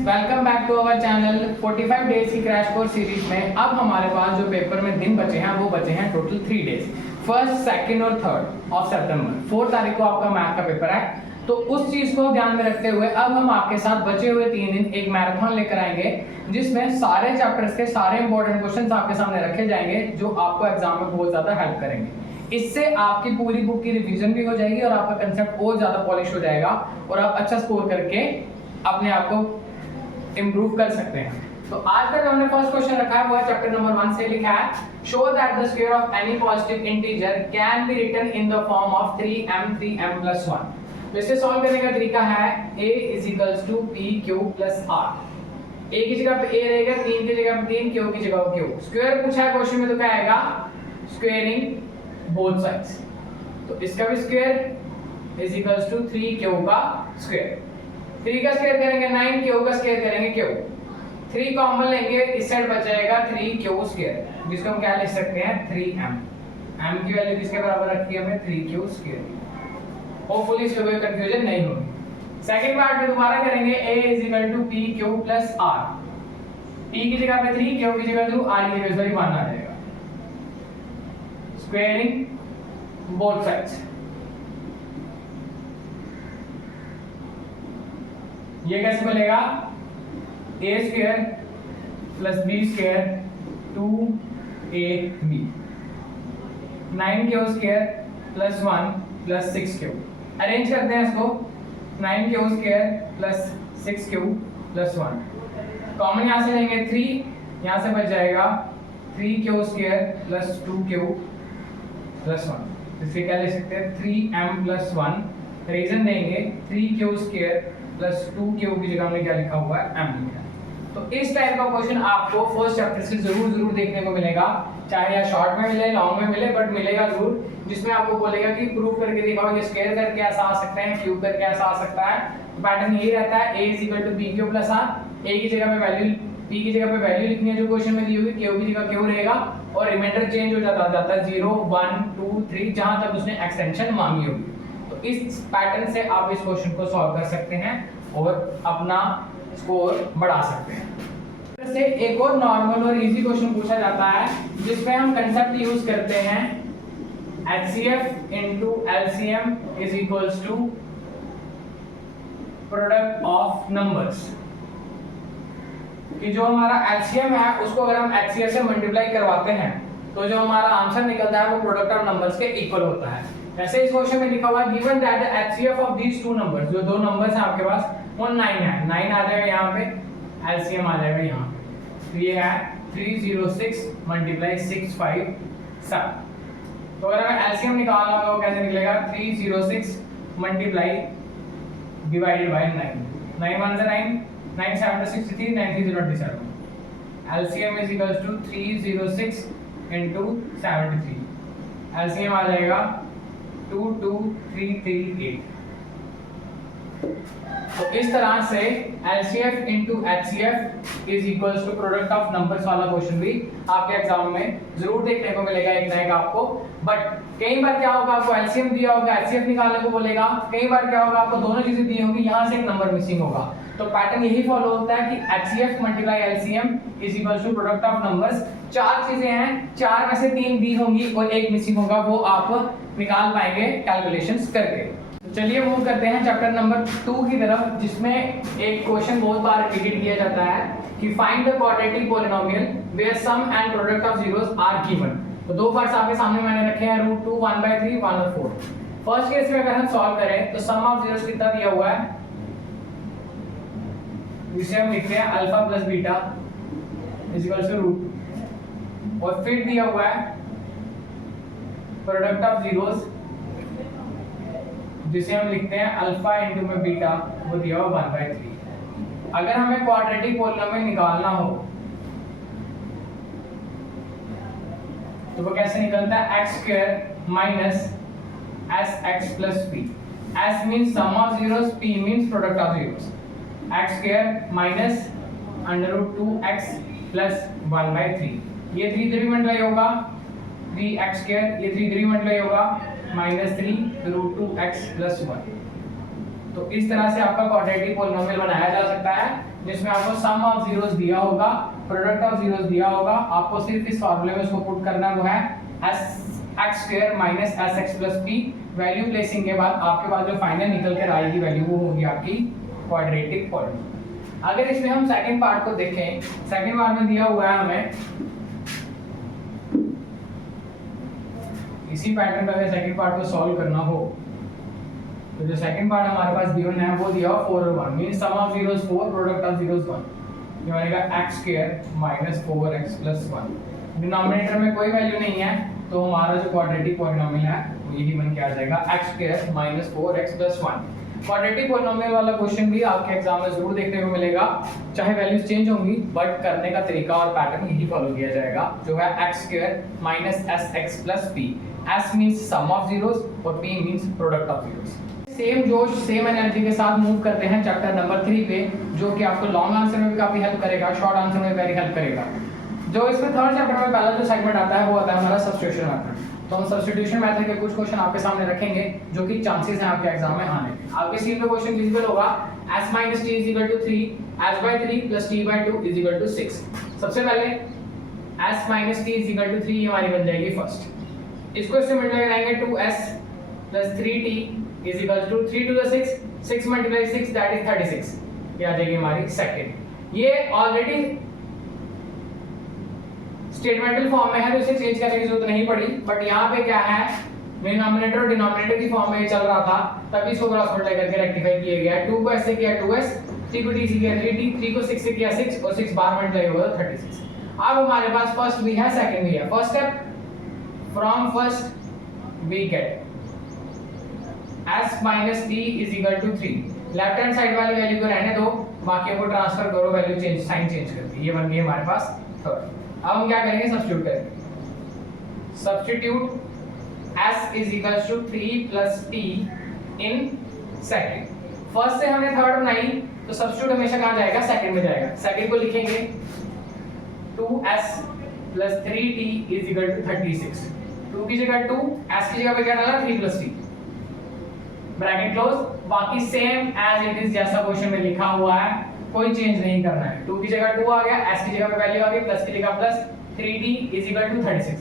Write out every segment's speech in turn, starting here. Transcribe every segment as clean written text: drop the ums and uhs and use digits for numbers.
Welcome back to our channel 45 days की crash course series में। अब हमारे पास जो पेपर में दिन बचे हैं वो बचे हैं टोटल 3 डेज, फर्स्ट, सेकंड और थर्ड ऑफ सितंबर। 4 तारीख को आपका मैथ का पेपर है, तो उस चीज को ध्यान में रखते हुए अब हम आपके साथ बचे हुए 3 दिन एक मैराथन लेकर आएंगे जिसमें सारे चैप्टर्स के सारे इंपॉर्टेंट क्वेश्चंस आपके सामने रखे जाएंगे जो आपको एग्जाम में बहुत ज्यादा हेल्प करेंगे। इससे आपकी पूरी बुक की रिवीजन भी हो जाएगी और आपका कंसेप्ट और ज्यादा पॉलिश हो जाएगा और आप अच्छा स्कोर करके अपने आप को इंप्रूव कर सकते हैं। तो आज तक हमने फर्स्ट क्वेश्चन रखा है वो है चैप्टर नंबर 1 से लिखा है, show that the square of any positive integer can be written in the form of 3m+1। तो इसे सॉल्व करने का तरीका है a = pq + r। a की जगह पे a रहेगा, 3 की जगह पे 3, q की जगह पे q। स्क्वायर पूछा है क्वेश्चन में तो क्या आएगा, स्क्वायरिंग बोथ साइड्स। तो इसका भी स्क्वायर = 3q का स्क्वायर। 3 का स्क्वायर करेंगे 9, q का स्क्वायर करेंगे q। 3 कॉमन लेंगे, इस साइड बच जाएगा 3q², जिसको हम क्या लिख सकते हैं 3m। m की वैल्यू किसके बराबर रखी है हमें 3q²। होपफुली इसमें कोई कंफ्यूजन नहीं होगी। सेकंड पार्ट में दोबारा करेंगे a = pq + r। p की जगह पे 3, q की जगह 2, r की जगह 1 आ जाएगा। Squaring both sides. ये कैसे बनेगा, a² + b² 2ab 9q² + 1 + 6q। Arrange करते हैं इसको, 9q² + 6q + 1। कॉमन यहाँ से लेंगे 3, यहाँ से बच जाएगा 3q² + 2q + 1। इससे क्या ले सकते हैं 3m + 1। रीजन देंगे 3q² + 2q की जगह हमने क्या लिखा हुआ है m लिखा है। तो इस टाइप का क्वेश्चन आपको फर्स्ट चैप्टर से जरूर देखने को मिलेगा, चाहे या शॉर्ट में मिले लॉन्ग में मिले, बट मिलेगा जरूर, जिसमें आपको बोलेगा कि प्रूव करके दिखाओ ये स्क्वायर करके ऐसा आ सकता है, क्यूब करके ऐसा आ सकता है। तो पैटर्न यही रहता है, a = pq + r। a की जगह पे वैल्यू, p की जगह पे वैल्यू लिखनी है जो क्वेश्चन में दी होगी, q की जगह q रहेगा और रिमाइंडर चेंज हो जाता है 0 1 2 3 जहां तक उसने एक्सटेंशन मांगी होगी। तो इस पैटर्न से आप इस क्वेश्चन को सॉल्व कर सकते हैं और अपना स्कोर बढ़ा सकते हैं। से एक और नॉर्मल और इजी क्वेश्चन पूछा जाता है जिसमें हम कंसेप्ट यूज करते हैं HCF × LCM = product of numbers. कि जो हमारा LCM है उसको अगर हम HCF से मल्टीप्लाई करवाते हैं तो जो हमारा आंसर निकलता है वो प्रोडक्ट ऑफ नंबर्स के इक्वल होता है। जैसे इस क्वेश्चन में लिखा हुआ है given that the HCF of these two numbers, जो दो नंबर्स हैं आपके पास वो 9 है, 9 आ जाएगा यहाँ पे, LCM आ जाएगा यहाँ पे। तो ये है 306 × 657। तो अगर हमें LCM निकालना होगा वो कैसे निकलेगा 306 डिवाइडेड बाय 9। 9 1 9, 9 7 63, 9 3 27। LCM = 306 × 73। LCM आ जाएगा 22338। तो इस तरह से LCF × HCF = product of numbers वाला क्वेश्चन भी आपके एग्जाम में जरूर देखने को मिलेगा एक ना एक आपको। बट कई बार क्या होगा, आपको LCM दिया होगा, HCF निकालने को बोलेगा, कई बार क्या होगा आपको दोनों चीजें दी होंगी, यहाँ से एक नंबर मिसिंग होगा। तो पैटर्न यही फॉलो होता है कि HCF × LCM = product of numbers. 4 चीजें हैं, 4 में से 3 दी होंगी और एक मिसिंग होगा, वो आप निकाल पाएंगे कैलकुलेशंस करके। तो चलिए मूव करते हैं चैप्टर नंबर 2 की तरफ, जिसमें एक क्वेश्चन बहुत बार रिपीट किया जाता है कि find the quadratic polynomial where sum and product of zeros are given. तो दो पार्ट्स आपके सामने मैंने रखे हैं, √2 1/3 1 और 4। फर्स्ट केस में अगर हम सॉल्व करें तो सम ऑफ जीरोस कितना दिया हुआ है, जिसे हम लिखते हैं अल्फा + बीटा √2 और फिर दिया हुआ है प्रोडक्ट ऑफ जीरोस जिसे हम लिखते हैं अल्फा × बीटा, वो दिया हुआ 1/3। अगर हमें क्वाड्रेटिक पॉलिनोमियल निकालना हो तो वो कैसे निकलता है x² - sx + p। s means sum of zeros, p means product of zeros. x² - √2x + 1/3। ये 3 3 मल्टीप्लाई होगा 3x², ये 3 3 मल्टीप्लाई होगा -3 √2x + 1। तो इस तरह से आपका क्वाड्रेटिक पॉलिनोमियल बनाया जा सकता है जिसमें आपको सम ऑफ जीरोस दिया होगा, प्रोडक्ट ऑफ जीरोस दिया होगा, आपको सिर्फ इस फार्मूले में इसको पुट करना है, वो है x square minus sx plus p। Value placing के बाद आपके पास जो फाइनल निकल कर आएगी वैल्यू वो होगी आपकी क्वाड्रेटिक पॉलिनोमियल। अगर इसमें हम सेकंड पार्ट को देखें, सेकंड पार्ट में दिया हुआ है हमें इसी पैटर्न का अगर सेकंड पार्ट को सॉल्व करना हो तो जो सेकंड पार्ट हमारे पास गिवन है वो दिया हुआ 4 और 1 means sum of zeros 4 product of zeros 1। ये बनेगा x square minus 4x plus 1। Denominator में कोई वैल्यू नहीं है तो हमारा जो क्वाड्रेटिक पॉलिनोमियल है वो यही बन के आ जाएगा x square minus 4x plus 1। Quadratic polynomial वाला क्वेश्चन भी आपके एग्जाम में जरूर देखने को मिलेगा, चाहे वैल्यूज चेंज होंगी बट करने का तरीका और पैटर्न यही फॉलो किया जाएगा, जो है x square minus sx plus p। s means sum of zeros और p means product of zeros. Same जोश सेम एनर्जी के साथ मूव करते हैं चैप्टर नंबर 3 पे, जो कि आपको लॉन्ग आंसर में भी काफी हेल्प करेगा, शॉर्ट आंसर में वेरी हेल्प करेगा। जो इसमें थर्ड चैप्टर में पहला जो सेगमेंट आता है वो आता है हमारा सब्स्टिट्यूशन मेथड। तो हम सब्स्टिट्यूशन मेथड के कुछ क्वेश्चन आपके सामने रखेंगे जो कि चांसेस हैं आपके एग्जाम में आने के। आपके स्क्रीन पे क्वेश्चन विजिबल होगा s - t = 3, s/3 + t/2 = 6। सबसे पहले s - t = 3 हमारी बन जाएगी फर्स्ट। इसको इससे मल्टीप्लाई करेंगे 2s + 3t = 3 to the 6, 6 × 6 that is 36। ये आ जाएगी हमारी सेकंड। ये ऑलरेडी स्टेटमेंटल फॉर्म में है तो इसे चेंज करने की जरूरत नहीं पड़ी, बट यहाँ पे क्या है डिनोमिनेटर और डिनोमिनेटर की फॉर्म में ये चल रहा था तभी इसको क्रॉस मल्टीप्लाई करके रेक्टिफाई किया गया। 2 को s से किया 2s, 3 को t से किया 3t, 3 को 6 से किया 6 और 6 बार मल्टीप्लाई होगा 36। अब हमारे पास फर्स्ट भी है सेकंड भी है। First step, from first we get s - t = 3। Left hand side वाली वैल्यू को रहने दो, बाकी को ट्रांसफर करो वैल्यू चेंज साइन चेंज करके। ये बन गई हमारे पास थर्ड। अब हम क्या करेंगे सब्स्टिट्यूट करेंगे। Substitute s = 3 + t in second. First से हमने थर्ड बनाई तो सब्स्टिट्यूट हमेशा कहां जाएगा, सेकंड में जाएगा। सेकंड को लिखेंगे 2s + 3t = 36। 2 की जगह 2, s की जगह पे क्या डाला 3 + t, ब्रैकेट क्लोज। बाकी सेम एज इट इज जैसा क्वेश्चन में लिखा हुआ है, कोई चेंज नहीं करना है। 2 की जगह 2 आ गया, s की जगह पे वैल्यू आ गई, प्लस की जगह plus, 3t = 36।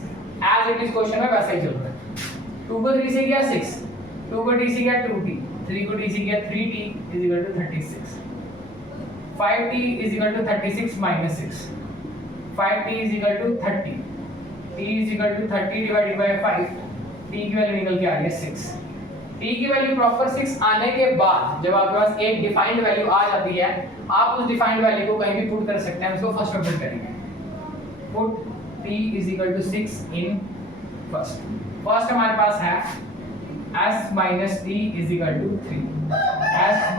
As it is question में वैसा ही चल रहा है। 2 को 3 से किया 6, 2 को t से किया 2t, 3 को t से किया 3t = 36। 5t = 36 - 6, 5t = 30, t = 30 divided by 5, t की वैल्यू निकल के आ रही है 6। t की वैल्यू प्रॉपर 6 आने के बाद जब आपके पास एक डिफाइंड वैल्यू आ जाती है, आप उस डिफाइंड वैल्यू को कहीं भी पुट कर सकते हैं। उसको फर्स्ट पुट करेंगे, पुट t = 6 इन फर्स्ट। फर्स्ट हमारे पास है s - t = 3, s -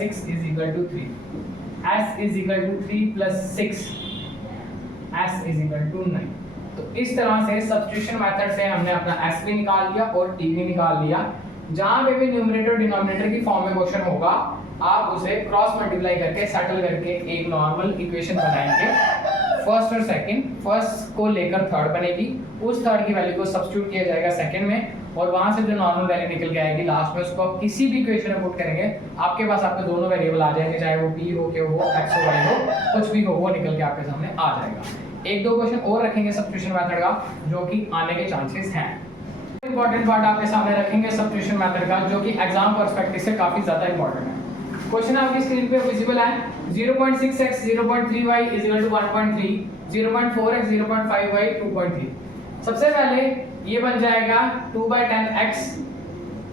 6 = 3, s = 3 + 6, s = 9। तो इस तरह से सब्स्टिट्यूशन मेथड से हमने अपना s भी निकाल लिया और t भी निकाल लिया। जहां पे भी न्यूमरेटर डिनोमिनेटर की फॉर्म में क्वेश्चन होगा, आप उसे क्रॉस मल्टीप्लाई करके सेटल करके एक नॉर्मल इक्वेशन बनाएंगे। फर्स्ट और सेकंड, फर्स्ट को लेकर थर्ड बनेगी, उस थर्ड की वैल्यू को सब्स्टिट्यूट किया जाएगा सेकंड में और वहां से जो नॉर्मल वैल्यू निकल के आएगी लास्ट में उसको आप किसी भी इक्वेशन में पुट करेंगे, आपके पास आपके दोनों वेरिएबल आ जाएंगे, चाहे वो p हो, q हो, x हो, y हो, कुछ भी हो, वो निकल के आपके सामने आ जाएगा। एक दो क्वेश्चन और रखेंगे सब्स्टिट्यूशन मेथड का जो कि आने के चांसेस हैं। इंपॉर्टेंट पार्ट आपके सामने रखेंगे सब्स्टिट्यूशन मेथड का, जो कि एग्जाम पर्सपेक्टिव से काफी ज्यादा इंपॉर्टेंट है। क्वेश्चन आपकी स्क्रीन पे विजिबल है। 0.6x 0.3y = 1.3, 0.4x 0.5y 2.3। सबसे पहले ये बन जाएगा 2/10x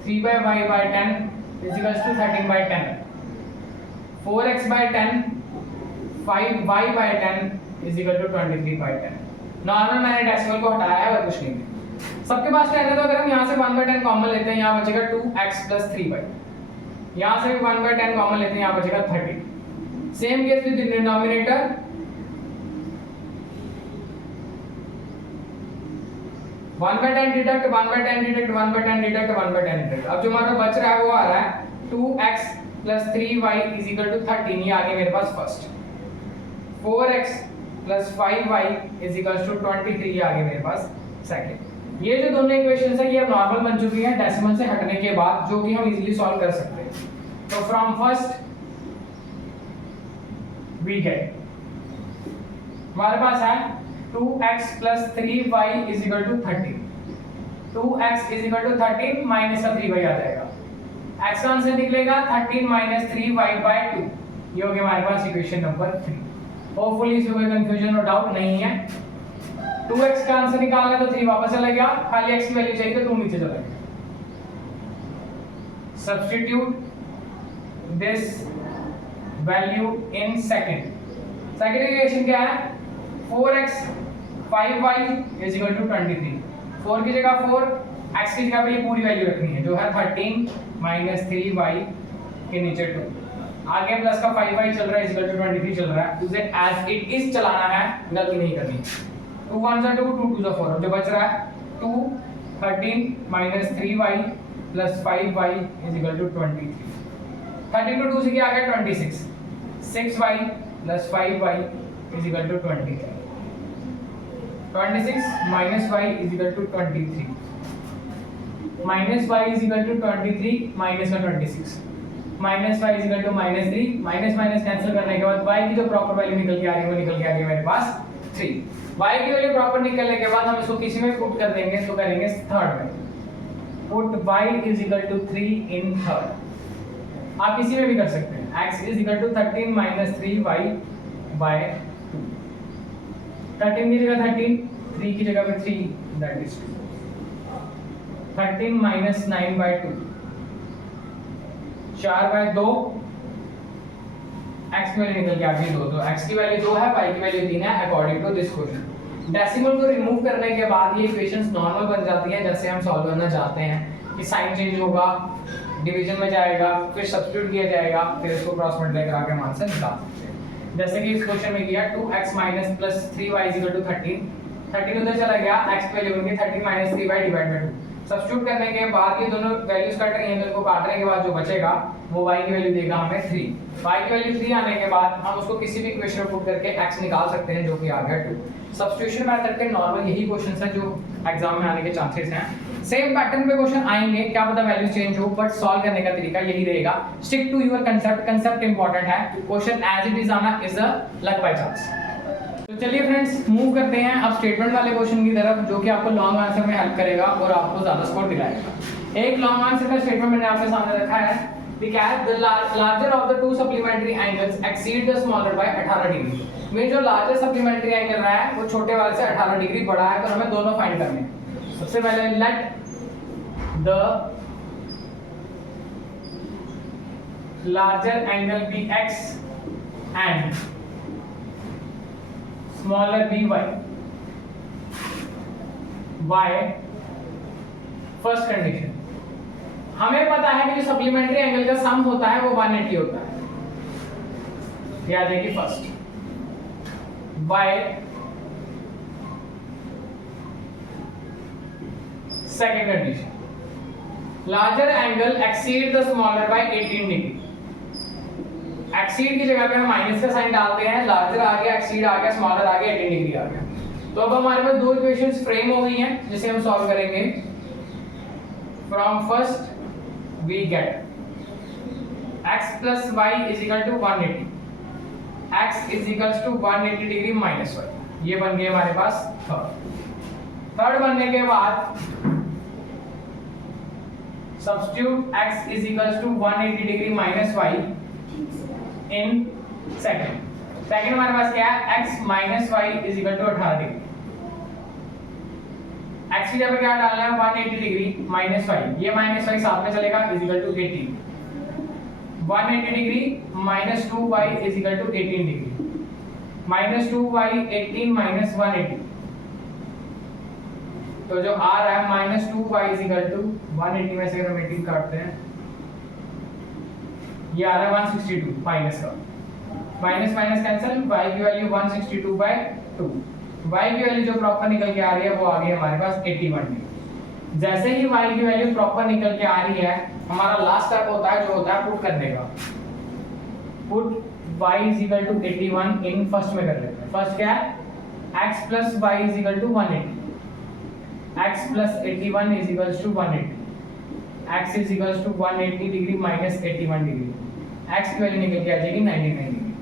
3/y/10 = 13/10, 4x/10 5y/10 = 23/10। Normal मैंने डेसिमल को हटाया है और कुछ नहीं। सबके पास 10 है तो अगर हम यहाँ से 1/10 कॉमन लेते हैं, यहाँ बचेगा 2x + 3y। यहाँ से भी 1/10 कॉमन लेते हैं, यहाँ बचेगा 30। Same case with denominator, 1/10 deduct 1/10 deduct 1/10 deduct 1/10 deduct. अब जो हमारा बच रहा है वो आ रहा है 2x + 3y = 13। ये आ गया मेरे पास फर्स्ट। 4x + 5y = 23। ये आ गया मेरे पास सेकंड। ये जो दोनों इक्वेशंस है ये अब नॉर्मल बन चुकी हैं डेसिमल से हटने के बाद, जो कि हम इजीली सॉल्व कर सकते हैं। तो फ्रॉम फर्स्ट वी गेट हमारे पास है 2x plus 3y is equal to 13. 2x is equal to 13 minus का 3y आ जाएगा. x का आंसर निकलेगा 13 माइनस 3y by 2. ये हो गया हमारे पास इक्वेशन नंबर 3. होपफुली इसमें कोई कंफ्यूजन और डाउट नहीं है. 2x का आंसर निकालना तो 3 वापस चला गया, खाली x की वैल्यू चाहिए तो 2 नीचे चला गया. Substitute this value in second. Second equation क्या है? 4x 5y is equal to 23. 4 की जगह 4, x की जगह पे ये पूरी वैल्यू रखनी है जो है 13 माइनस 3y के नीचे 2. आगे प्लस का 5y चल रहा है, इक्वल टू 23 चल रहा है. उसे एज इट इज चलाना है, गलती नहीं करनी. 2 1 2 2 2 2 4 जो बच रहा है 2 13 minus 3y plus 5y is equal to 23. 13 को 2 से क्या आ गया 26. 6y plus 5y is equal to 23. 26 minus y is equal to 23. Minus y is equal to 23 minus का 26. Minus y is equal to minus 3. Minus minus cancel करने के बाद y की जो प्रॉपर वैल्यू निकल के आ रही है वो निकल के आ रही है मेरे पास 3. y की वैल्यू प्रॉपर निकलने के बाद हम इसको किसी में पुट कर देंगे तो करेंगे थर्ड में. Put y is equal to 3 in third. आप किसी में भी कर सकते हैं. x is equal to 13 minus 3y by 2. 13 की जगह 13, 3 की जगह पे 3, that is 2. 13 minus 9 by 2. 4 by 2. x की वैल्यू निकल के आ गई 2. तो x की वैल्यू 2 है, y की वैल्यू 3 है according to this question. Decimal को रिमूव करने के बाद ये इक्वेशंस नॉर्मल बन जाती हैं जैसे हम सॉल्व करना चाहते हैं कि साइन चेंज होगा, डिवीजन में जाएगा, फिर सब्स्टिट्यूट किया जाएगा, फिर इसको क्रॉस मल्टीप्लाई करा के आंसर निकाल सकते हैं. जैसे कि इस क्वेश्चन में किया 2x minus plus 3y is equal to 13. 13 उधर चला गया, x की वैल्यू होगी 13 minus 3y divide by 2. Substitute करने के बाद ये दोनों वैल्यूज कट रही हैं तो इनको काटने के बाद जो बचेगा वो y की वैल्यू देगा हमें 3. y की वैल्यू 3 आने के बाद हम उसको किसी भी इक्वेशन में पुट करके x निकाल सकते हैं जो कि आ गया 2. सब्स्टिट्यूशन मेथड के नॉर्मल यही क्वेश्चंस हैं जो एग्जाम में आने के चांसेस हैं. सेम पैटर्न पे क्वेश्चन आएंगे, क्या पता वैल्यू चेंज हो, बट सॉल्व करने का तरीका यही रहेगा. Stick to your concept. Concept important है. क्वेश्चन एज इट इज आना is a luck by chance. तो चलिए फ्रेंड्स मूव करते हैं अब स्टेटमेंट वाले क्वेश्चन की तरफ जो कि आपको लॉन्ग आंसर में हेल्प करेगा और आपको ज्यादा स्कोर दिलाएगा. एक लॉन्ग आंसर का स्टेटमेंट मैंने आपके सामने रखा है. the larger of the two supplementary angles exceed the smaller by 18 degree. में जो लार्जर सप्लीमेंट्री एंगल रहा है वो छोटे वाले से 18 डिग्री बड़ा है, तो हमें दोनों फाइंड करने हैं. सबसे पहले let the larger angle be x and smaller be y. First condition, हमें पता है कि जो सप्लीमेंट्री एंगल का सम होता है वो 180 होता है. याद है कि first y second condition, larger angle exceed the smaller by 18 degree. Exceed की जगह पे हम माइनस का साइन डालते हैं, लार्जर आ गया, एक्सीड आ गया, स्मॉलर आ गया, 18 डिग्री आ गया. तो अब हमारे पास दो इक्वेशंस फ्रेम हो गई हैं जिसे हम सॉल्व करेंगे. From first we get x plus y is equal to 180. x is equals to 180 degree minus y. ये बन गया हमारे पास थर्ड बनने के बाद substitute x is equals to 180 degree minus y in second. Second हमारे पास क्या है x minus y is equal to 18 degree. x की जगह क्या डालना है 180 डिग्री माइनस y. ये माइनस y साथ में चलेगा is equal to 18. 180 degree minus 2y is equal to 18 degree. Minus 2y 18 minus 180. तो जो आ रहा है minus 2y is equal to 180 में से अगर हम 18 काटते हैं ये आ रहा है 162 माइनस का. माइनस माइनस कैंसिल, y की वैल्यू 162 बाय 2. y की वैल्यू जो प्रॉपर निकल के आ रही है वो आ गई हमारे पास 81 डिग्री. जैसे ही y की वैल्यू प्रॉपर निकल के आ रही है हमारा लास्ट स्टेप होता है जो होता है पुट करने का. Put y is equal to 81 in first में कर लेते हैं. फर्स्ट क्या है x plus y is equal to 180. x plus 81 is equal to 180. x is equal to 180 degree minus 81 degree. x की वैल्यू निकल के आ जाएगी 99 डिग्री.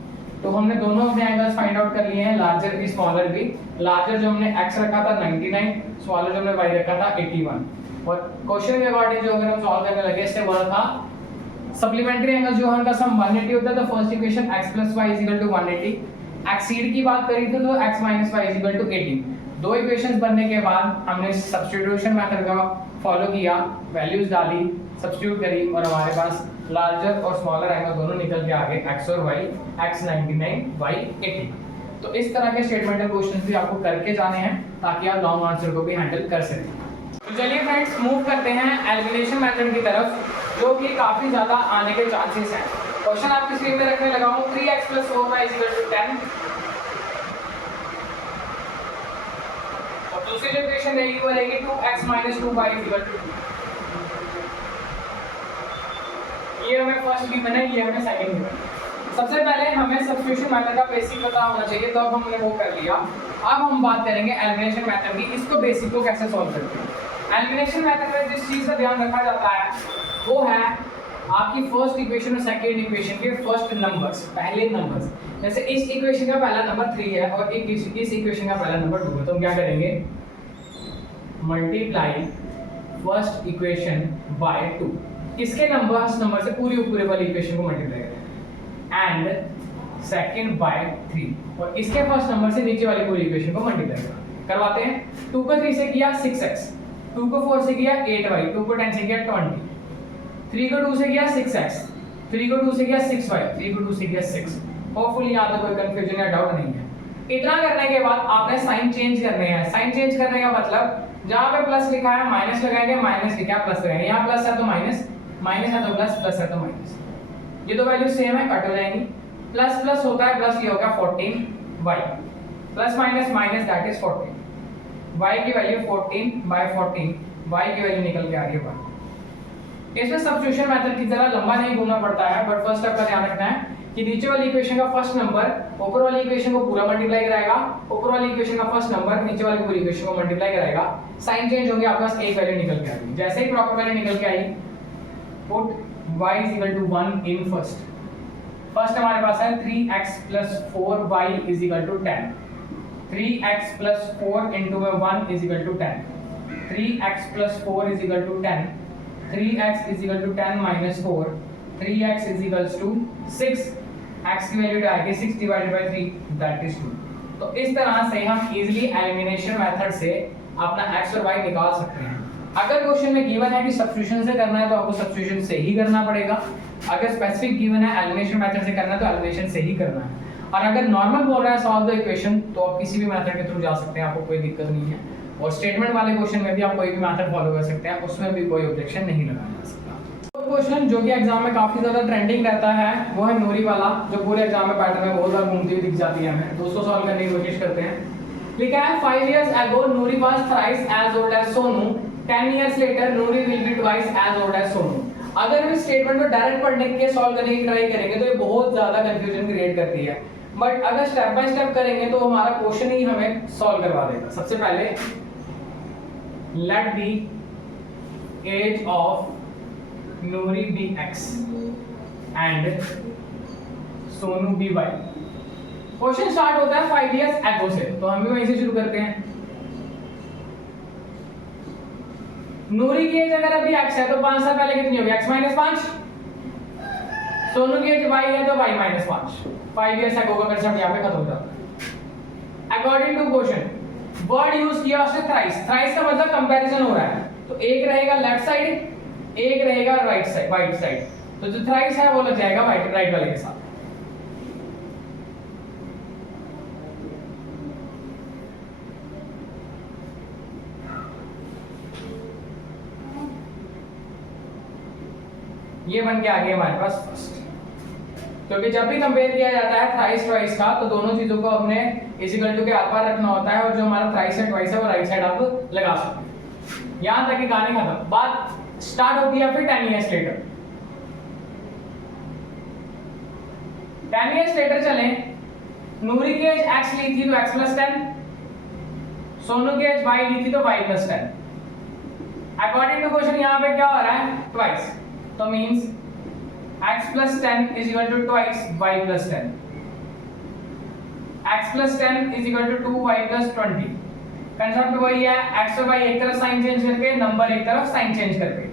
तो हमने दोनों अपने एंगल्स फाइंड आउट कर लिए हैं, लार्जर भी स्मॉलर भी। लार्जर जो हमने x रखा था 99, स्मॉलर जो हमने y रखा था 81। और क्वेश्चन के अकॉर्डिंग जो अगर हम सॉल्व करने लगे इससे बोला था सप्लीमेंट्री एंगल जो है उनका सम 180 होता है, तो first equation x + y = 180। Exceed की बात करी थी तो x - y = 18। दो इक्वेशंस बनने के बाद हमने सब्स्टिट्यूशन मेथड का फॉलो किया, वैल्यूज डाली, सब्स्टिट्यूट करी और हमारे पास लार्जर और स्मॉलर एंगल दोनों निकल के आ गए, x और y, x 99, y 80। तो इस तरह के स्टेटमेंटल क्वेश्चंस भी आपको करके जाने हैं ताकि आप लॉन्ग आंसर को भी हैंडल कर सकें। तो चलिए फ्रेंड्स मूव करते हैं एलिमिनेशन मेथड की तरफ, जो कि काफी ज्यादा आने के चांसेस हैं। क्वेश्चन आपकी स्क्रीन पे रखने लगा हूं, 3x + 4y = 10। और दूसरी जो इक्वेशन रहेगी वो रहेगी 2x - 2y = 2। ये हमें फर्स्ट गिवन है, ये हमें सेकंड गिवन है। सबसे पहले हमें सब्स्टिट्यूशन मेथड का बेसिक पता होना चाहिए, तो अब हमने वो कर लिया। अब हम बात करेंगे एलिमिनेशन मेथड की, इसको बेसिक को कैसे सॉल्व करते हैं। एलिमिनेशन मेथड में जिस चीज का ध्यान रखा जाता है वो है आपकी फर्स्ट इक्वेशन और सेकंड इक्वेशन के फर्स्ट नंबर्स, पहले नंबर्स। जैसे इस इक्वेशन का पहला नंबर 3 है और इस इक्वेशन का पहला नंबर 2 है, तो हम क्या करेंगे, मल्टीप्लाई फर्स्ट इक्वेशन बाय 2। इसके नंबर से पूरे वाली इक्वेशन को मल्टीप्लाई करें एंड सेकंड बाय 3, और इसके फर्स्ट नंबर से नीचे वाली पूरी इक्वेशन को मल्टीप्लाई करवाते हैं। 2 को 3 से किया 6x, 2 को 4 से किया 8y, 2 को 10 से किया 20, 3 को 2 से किया 6x, 3 को 2 से किया 6y, 3 को 2 से किया 6। होपफुली यहाँ तक कोई कंफ्यूजन या डाउट नहीं है। इतना करने के बाद आपने साइन चेंज करने हैं। साइन चेंज करने का मतलब जहाँ पे प्लस लिखा है माइनस लगाएंगे, माइनस लिखा है प्लस लगाएंगे, यहाँ प्लस है तो माइनस, माइनस है तो प्लस, प्लस है तो माइनस। ये दो वैल्यू सेम है, कट हो जाएंगी। प्लस प्लस होता है, प्लस ये होगा 14y, plus minus minus that is 14। y की वैल्यू 14/14, y की वैल्यू निकल के आ रही है 1। इसमें सब्स्टिट्यूशन मेथड की तरह लंबा नहीं घूमना पड़ता है, बट फर्स्ट स्टेप का ध्यान रखना है कि नीचे वाली इक्वेशन का फर्स्ट नंबर ऊपर वाली इक्वेशन को पूरा मल्टीप्लाई कराएगा, ऊपर वाली इक्वेशन का फर्स्ट नंबर नीचे वाली पूरी इक्वेशन को मल्टीप्लाई कराएगा। साइन चेंज होंगे, आपके पास एक वैल्यू निकल के आएगी। जैसे ही प्रॉपर वैल्यू निकल के आई, put y = 1 in first. First हमारे पास है 3x + 4y = 10। 3x + 4 into 1 = 10। 3x + 4 = 10। 3x = 10 - 4, 3x = 6। x की वैल्यू आएगी 6 / 3, दैट इज 2। तो इस तरह से हम इजीली एलिमिनेशन मेथड से अपना x और y निकाल सकते हैं। अगर क्वेश्चन में गिवन है कि सब्स्टिट्यूशन से करना है तो आपको सब्स्टिट्यूशन से ही करना पड़ेगा। अगर स्पेसिफिक गिवन है एलिमिनेशन मेथड से करना है तो एलिमिनेशन से ही करना है। और अगर नॉर्मल बोल रहा है सॉल्व द इक्वेशन, तो आप किसी भी मेथड के थ्रू जा सकते हैं, आपको कोई दिक्कत नहीं है। और स्टेटमेंट वाले क्वेश्चन में भी आप कोई भी मेथड फॉलो कर सकते हैं, उसमें भी कोई ऑब्जेक्शन नहीं लगाया जा सकता। तो क्वेश्चन जो कि एग्जाम में काफी ज्यादा ट्रेंडिंग रहता है वो है नूरी वाला, जो पूरे एग्जाम में पैटर्न में बहुत बार घूमती हुई दिख जाती है हमें। दोस्तों सॉल्व करने की कोशिश करते हैं। लिखा है 5 years ago Noori was thrice as old as Sonu, 10 years later Noori will be twice as old as Sonu. अगर हम इस स्टेटमेंट को डायरेक्ट पढ़ने के सॉल्व करने की ट्राई करेंगे तो ये बहुत ज्यादा कंफ्यूजन क्रिएट करती है, बट अगर स्टेप बाय स्टेप करेंगे तो हमारा क्वेश्चन ही हमें सॉल्व करवा देगा। सबसे पहले let the age of Noori be x and Sonu be y। Question start होता है 5 years ago से, तो हम भी वहीं से शुरू करते हैं। नूरी की एज अगर अभी x है तो 5 साल पहले कितनी होगी, x - 5। सोनू की एज y है तो y - 5। 5 years ago का कंसेप्ट यहाँ पे खत्म हो जाता है। According to question word use किया उसने थ्राइस। थ्राइस का मतलब कंपैरिजन हो रहा है, तो एक रहेगा लेफ्ट साइड, एक रहेगा राइट साइड। तो जो थ्राइस है वो लग जाएगा राइट वाले के साथ। ये बन के आ गया हमारे पास फर्स्ट, क्योंकि जब भी कंपेयर किया जाता है थ्राइस ट्वाइस का तो दोनों चीजों को हमने इक्वल टू के आर पार रखना होता है, और जो हमारा थ्राइस है ट्वाइस है वो राइट साइड आप लगा सकते हैं। यहां तक की कहानी खत्म। बात स्टार्ट होती है फिर 10 years later। 10 years later चलें, नूरी की एज x ली थी तो x + 10, सोनू की एज y ली थी तो y + 10। अकॉर्डिंग टू क्वेश्चन यहाँ पे क्या हो रहा है, ट्वाइस, तो means x + 10 = twice y + 10। x plus 10 is equal to 2y plus 20। Concept वही है, x और y एक तरफ साइन चेंज करके, नंबर एक तरफ साइन चेंज करके।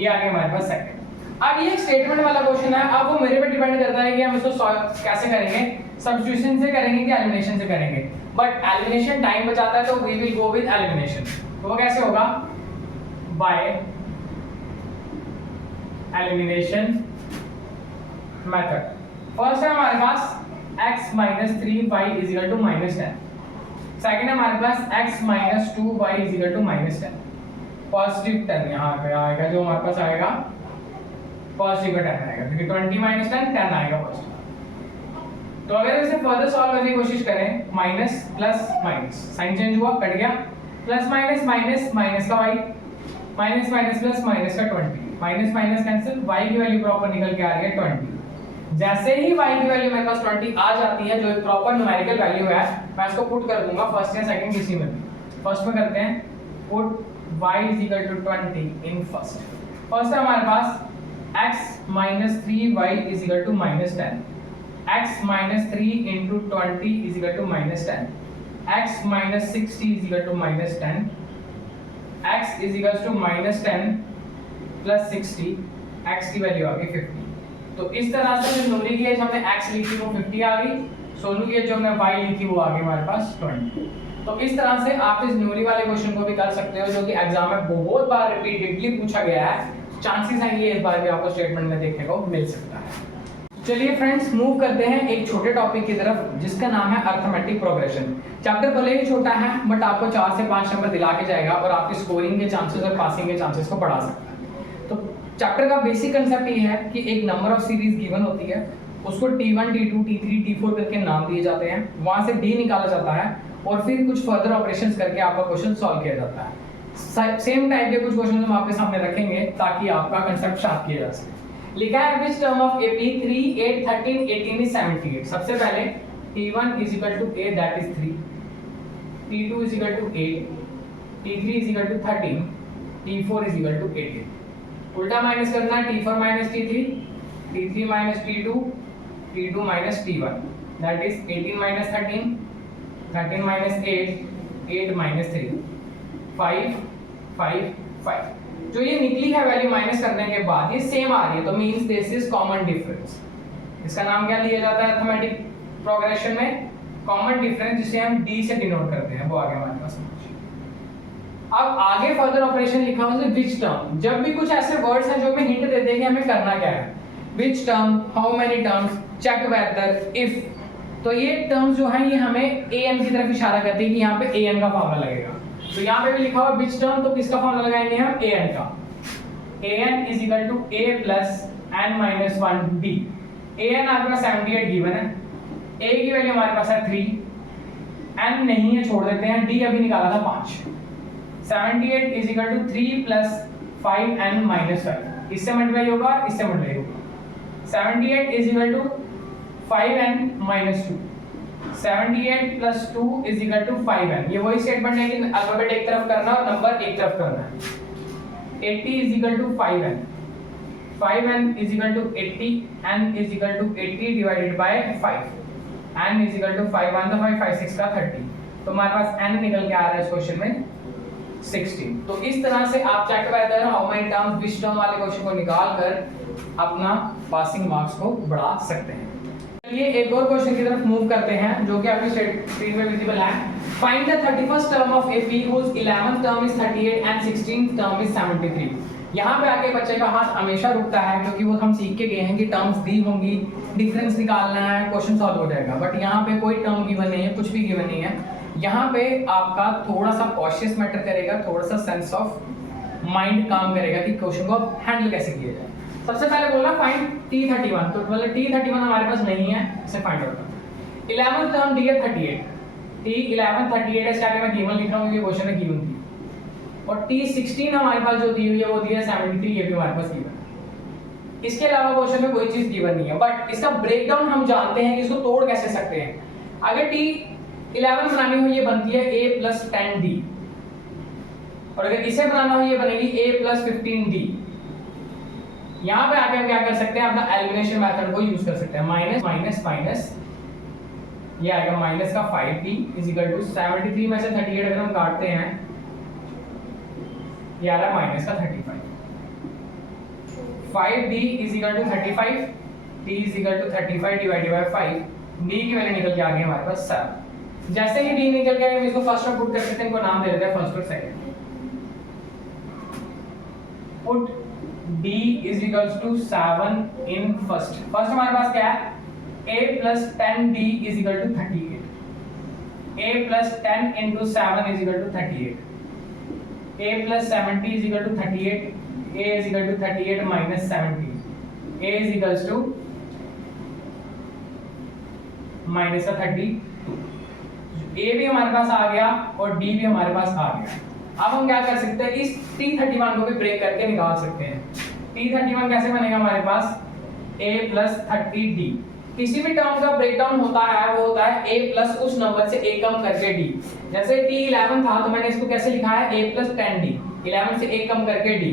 ये आ गया हमारे पास सेकंड। अब ये स्टेटमेंट वाला क्वेश्चन है, अब वो मेरे पे डिपेंड करता है कि हम इसको सॉल्व कैसे करेंगे, सब्स्टिट्यूशन से करेंगे कि एलिमिनेशन से करेंगे। बट एलिमिनेशन टाइम बचाता है तो we will go with elimination. तो वो कैसे होगा, बाय एलिमिनेशन मेथड। फर्स्ट है हमारे पास x minus 3y is equal to minus 10। Second है हमारे पास x minus 2y is equal to minus 10। Positive 10 यहाँ पे आएगा, जो हमारे पास आएगा पॉजिटिव का 10 आएगा, क्योंकि 20 minus 10 10 आएगा पॉजिटिव। तो अगर इसे फर्दर सॉल्व करने की कोशिश करें, minus plus minus, sign change हुआ, कट गया, प्लस माइनस माइनस, माइनस का y, minus minus plus minus का 20, माइनस माइनस कैंसिल, y की वैल्यू प्रॉपर निकल के आ रही है 20। जैसे ही y की वैल्यू मेरे पास 20 आ जाती है, जो एक प्रॉपर न्यूमेरिकल वैल्यू है, मैं इसको पुट कर दूंगा फर्स्ट या सेकंड किसी में भी। फर्स्ट में करते हैं, put y is equal to 20 in first. First है हमारे पास x minus 3y is equal to minus 10, x minus 3 into 20 is equal to minus 10, x minus 60 is equal to minus 10, x is equal to minus 10 plus 60, x की value आ गई 50। तो इस तरह से जो न्यूमरी की एज हमने x लिखी वो 50 आ गई, सोनू की एज जो हमने y लिखी वो आ गई हमारे पास 20। तो इस तरह से आप इस न्यूमरी वाले क्वेश्चन को भी कर सकते हो, जो कि एग्जाम में बहुत बार रिपीटेडली पूछा गया है। चांसेस हैं ये इस बार भी आपको स्टेटमेंट में देखने को मिल सकता है। चलिए फ्रेंड्स, मूव करते हैं एक छोटे टॉपिक की तरफ, जिसका नाम है अर्थमेटिक प्रोग्रेशन। चैप्टर भले ही छोटा है, बट आपको 4 से 5 नंबर दिला के जाएगा और आपकी स्कोरिंग के चांसेस और पासिंग के चांसेस को बढ़ा सकता है। तो चैप्टर का बेसिक कंसेप्ट ये है कि एक नंबर ऑफ सीरीज गिवन होती है, उसको T1, T2, T3, T4 करके नाम दिए जाते हैं, वहां से D निकाला जाता है और फिर कुछ फर्दर ऑपरेशंस करके आपका क्वेश्चन सॉल्व किया जाता है। सेम टाइप के कुछ क्वेश्चन हम आपके सामने रखेंगे ताकि आपका कंसेप्ट शार्प किया जा सके। लिखा है which term of AP 3, 8, 13, 18 is 78। सबसे पहले T1 is equal to A, that is 3, T2 is equal to 8, T3 is equal to 13, T4 is equal to 18। उल्टा माइनस करना है, T4 minus T3, T3 minus T2, T2 minus T1, that is 18 minus 13, 13 minus 8, 8 minus 3, 5, 5, 5। जो ये निकली है value minus करने के बाद ये सेम आ रही है, तो means this is common difference. इसका नाम क्या दिया जाता है अर्थमेटिक प्रोग्रेशन में, कॉमन डिफरेंस, जिसे हम D से डिनोट करते हैं। वो आ गया हमारे पास। अब आगे फर्दर ऑपरेशन लिखा हुआ है विच टर्म। जब भी कुछ ऐसे वर्ड्स हैं जो हमें हिंट देते हैं कि हमें करना क्या है, which term, how many terms, check whether, if, तो ये टर्म्स जो हैं ये हमें an की तरफ इशारा करती है कि यहाँ पे an का फॉर्मूला लगेगा। तो यहाँ पे भी लिखा हुआ विच टर्म, तो किसका फॉर्मूला लगाएंगे हम, an का। an is equal to a plus n minus 1b। an आपके पास 78 गिवन है, a की वैल्यू हमारे पास है 3, n नहीं है छोड़ देते हैं, d अभी निकाला था 5। 78 is equal to 3 plus 5n minus 5, इससे मल्टीप्लाई होगा, इससे मल्टीप्लाई होगा। 78 is equal to 5n minus 2, 78 plus 2 is equal to 5n। ये वही स्टेटमेंट है कि अल्फाबेट एक तरफ करना और नंबर एक तरफ करना है। 80 is equal to 5n, 5n is equal to 80, n is equal to 80 divided by 5, n is equal to 5 1 5 5 6 का 30। तो हमारे पास n निकल के आ रहा है इस क्वेश्चन में 16। तो इस तरह से आप check whether, how many terms, which term वाले क्वेश्चन को निकाल कर अपना पासिंग मार्क्स को बढ़ा सकते हैं। चलिए एक और क्वेश्चन की तरफ मूव करते हैं, जो कि आपकी स्क्रीन में विजिबल है। Find the 31st term of AP whose 11th term is 38 and 16th term is 73। यहाँ पे आके बच्चे का हाथ हमेशा रुकता है, क्योंकि वो हम सीख के गए हैं कि टर्म्स दी होंगी, डिफरेंस निकालना है, क्वेश्चन सॉल्व हो जाएगा। बट यहाँ पे कोई टर्म गिवन नहीं है, कुछ भी गिवन नहीं है। यहाँ पे आपका थोड़ा सा कॉशियस मैटर करेगा, थोड़ा सा सेंस ऑफ माइंड काम करेगा कि क्वेश्चन को हैंडल कैसे किया जाए। सबसे पहले बोलना फाइंड T31, तो मतलब T31 हमारे पास नहीं है, इसे फाइंड आउट करना। 11th टर्म डी है 38, T11 38 है, इसके आगे मैं गिवन लिख रहा हूँ, ये क्वेश्चन में गिवन थी। और T16 हमारे पास जो दी हुई है वो दी है 73, ये भी हमारे पास गिवन है। इसके अलावा क्वेश्चन में कोई चीज गिवन नहीं है, बट इसका ब्रेकडाउन हम जानते हैं कि इसको तोड़ कैसे सकते हैं। अगर T11 बनानी हो ये बनती है A plus 10D, और अगर इसे बनाना हो ये बनेगी A plus 15D। यहाँ पे आके हम क्या कर सकते हैं, अपना एलिमिनेशन मेथड को यूज कर सकते हैं। माइनस माइनस माइनस, ये आएगा माइनस का 5d इज इक्वल टू 73 में से 38 अगर हम काटते हैं, ये आ रहा है माइनस का 35। 5d is equal to 35, d is equal to 35 divided by 5, d की वैल्यू निकल के आ गई हमारे पास 7। जैसे ही d निकल गया हम इसको फर्स्ट में पुट कर सकते हैं, इनको नाम दे देते हैं फर्स्ट और second. Put d is equal to 7 in first. First हमारे पास क्या है, a plus 10d is equal to 38. a plus 10 into 7 is equal to 38. a plus 70 is equal to 38. a is equal to 38 minus 70. a is equals to minus का 30. a भी हमारे पास आ गया और d भी हमारे पास आ गया। अब हम क्या कर सकते हैं, इस T31 को भी ब्रेक करके निकाल सकते हैं। T31 कैसे बनेगा हमारे पास, a plus 30d। किसी भी टर्म का ब्रेकडाउन होता है वो होता है a प्लस उस नंबर से a कम करके d। जैसे T11 था तो मैंने इसको कैसे लिखा है, a प्लस 10d, 11 से a कम करके d।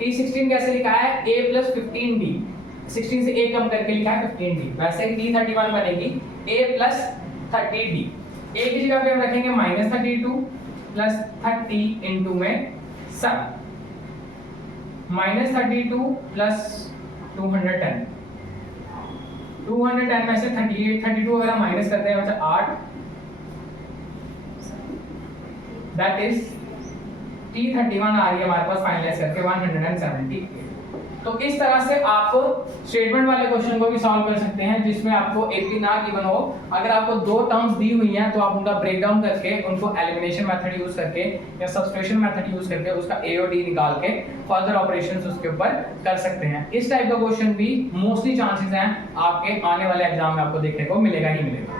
T16 कैसे लिखा है, a प्लस 15d, 16 से a कम करके लिखा है 15d। वैसे ही T31 बनेगी a प्लस 30d। a की जगह पे हम रखेंगे माइनस 32 प्लस 30 इंटू में 7, माइनस 32 प्लस 210, 210 में से 38 32 अगर हम माइनस करते हैं मतलब 8, दैट इज T31 आ रही है हमारे पास फाइनलाइज करके 178। तो इस तरह से आप स्टेटमेंट वाले क्वेश्चन को भी सॉल्व कर सकते हैं जिसमें आपको AP ना गिवन हो। अगर आपको दो टर्म्स दी हुई हैं तो आप उनका ब्रेक डाउन करके उनको एलिमिनेशन मेथड यूज करके या सब्स्टिट्यूशन मेथड यूज करके उसका A और D निकाल के फर्दर ऑपरेशंस उसके ऊपर कर सकते हैं। इस टाइप का क्वेश्चन भी मोस्टली चांसेस हैं आपके आने वाले एग्जाम में आपको देखने को मिलेगा ही मिलेगा।